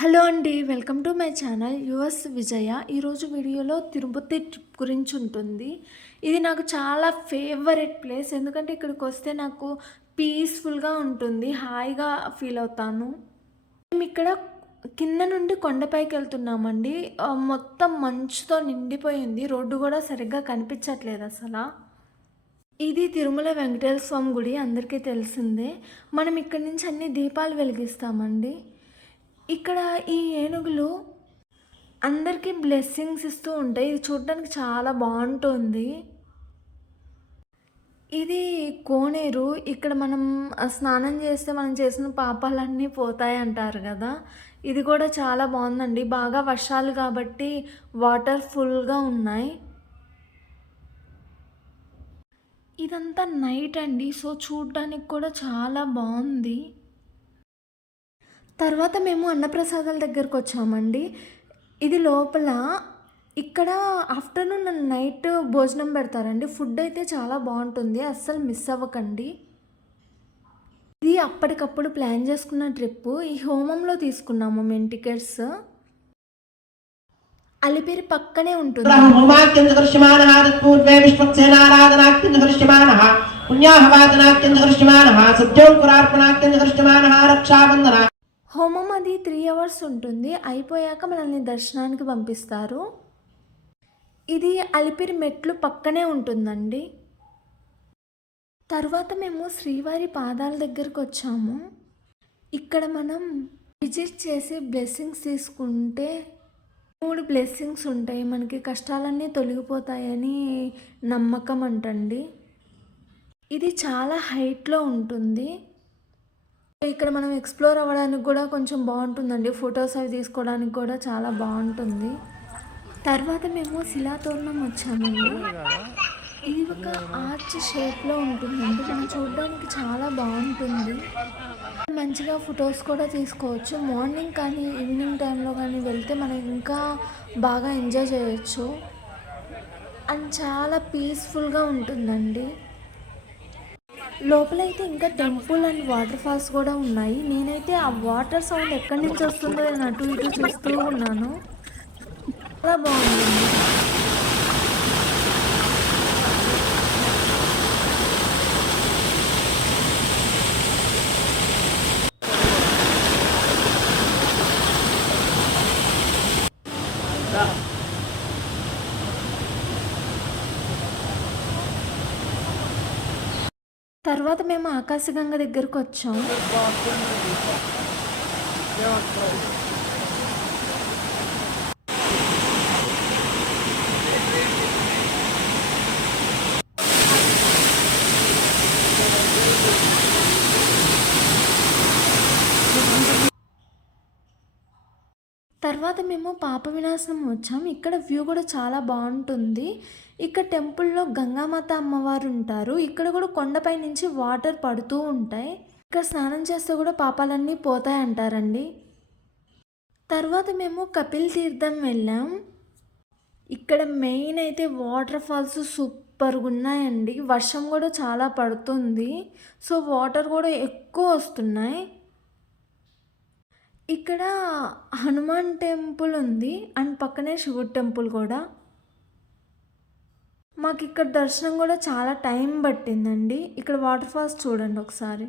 Hello అండి, welcome to my channel US Vijaya. ఈరోజు వీడియోలో తిరుపతి ట్రిప్ గురించి ఉంటుంది. ఇది నాకు చాలా ఫేవరెట్ ప్లేస్. ఎందుకంటే ఇక్కడికి వస్తే నాకు పీస్ఫుల్గా ఉంటుంది, హాయిగా ఫీల్ అవుతాను. మేము ఇక్కడ కింద నుండి కొండపైకి వెళ్తున్నామండి. మొత్తం మంచుతో నిండిపోయింది. రోడ్డు కూడా సరిగ్గా కనిపించట్లేదు అసలు. ఇది తిరుమల వెంకటేశ్వర స్వామి గుడి, అందరికీ తెలిసిందే. మనం ఇక్కడి నుంచి అన్ని దీపాలు వెలిగిస్తామండి. ఇక్కడ ఈ ఏనుగులు అందరికీ బ్లెస్సింగ్స్ ఇస్తూ ఉంటాయి. ఇది చూడడానికి చాలా బాగుంటుంది. ఇది కోనేరు. ఇక్కడ మనం స్నానం చేస్తే మనం చేసిన పాపాలన్నీ పోతాయి అంటారు కదా. ఇది కూడా చాలా బాగుందండి. బాగా వర్షాలు కాబట్టి వాటర్ ఫుల్గా ఉన్నాయి. ఇదంతా నైట్ అండి, సో చూడడానికి కూడా చాలా బాగుంది. తర్వాత మేము అన్నప్రసాదాల దగ్గరకు వచ్చామండి. ఇది లోపల ఇక్కడ ఆఫ్టర్నూన్ అండ్ నైట్ భోజనం పెడతారండి. ఫుడ్ అయితే చాలా బాగుంటుంది, అస్సలు మిస్ అవ్వకండి. ఇది అప్పటికప్పుడు ప్లాన్ చేసుకున్న ట్రిప్పు. ఈ హోమంలో తీసుకున్నాము మేము టికెట్స్. అలిపిరి పక్కనే ఉంటుంది. హోమం అది 3 hours ఉంటుంది. అయిపోయాక మనల్ని దర్శనానికి పంపిస్తారు. ఇది అలిపిరి మెట్లు పక్కనే ఉంటుందండి. తర్వాత మేము శ్రీవారి పాదాల దగ్గరకు వచ్చాము. ఇక్కడ మనం విజిట్ చేసి బ్లెస్సింగ్స్ తీసుకుంటే 3 బ్లెస్సింగ్స్ ఉంటాయి. మనకి కష్టాలన్నీ తొలగిపోతాయని నమ్మకం అంటండి. ఇది చాలా హైట్లో ఉంటుంది. ఇక్కడ మనం ఎక్స్ప్లోర్ అవ్వడానికి కూడా కొంచెం బాగుంటుందండి. ఫొటోస్ అవి తీసుకోవడానికి కూడా చాలా బాగుంటుంది. తర్వాత మేము శిలాతోరణం వచ్చామండి. ఇది ఒక ఆర్చ్ షేప్లో ఉంటుందండి. మనం చూడడానికి చాలా బాగుంటుంది. మంచిగా ఫొటోస్ కూడా తీసుకోవచ్చు. మార్నింగ్ కానీ ఈవినింగ్ టైంలో కానీ వెళ్తే మనం ఇంకా బాగా ఎంజాయ్ చేయొచ్చు. అండ్ చాలా పీస్ఫుల్గా ఉంటుందండి. లోపలైతే ఇంకా టెంపుల్ అండ్ వాటర్ ఫాల్స్ కూడా ఉన్నాయి. నేనైతే ఆ వాటర్ సౌండ్ ఎక్కడి నుంచి వస్తుందో నేను అటు ఇటు చూస్తూ ఉన్నాను. చాలా బాగుంది. తర్వాత మేము ఆకాశగంగ దగ్గరకు వచ్చాం. తర్వాత మేము పాప వినాశనం వచ్చాం. ఇక్కడ వ్యూ కూడా చాలా బాగుంటుంది. ఇక్కడ టెంపుల్లో గంగామాత అమ్మవారు ఉంటారు. ఇక్కడ కూడా కొండపై నుంచి వాటర్ పడుతూ ఉంటాయి. ఇక్కడ స్నానం చేస్తే కూడా పాపాలన్నీ పోతాయి అంటారండి. తర్వాత మేము కపిల్ తీర్థం వెళ్ళాం. ఇక్కడ మెయిన్ అయితే వాటర్ ఫాల్స్ సూపర్గా ఉన్నాయండి. వర్షం కూడా చాలా పడుతుంది, సో వాటర్ కూడా ఎక్కువ వస్తున్నాయి. ఇక్కడ హనుమాన్ టెంపుల్ ఉంది అండ్ పక్కనే శివుడు టెంపుల్ కూడా. మాకు ఇక్కడ దర్శనం కూడా చాలా టైం పట్టిందండి. ఇక్కడ వాటర్ ఫాల్స్ చూడండి ఒకసారి.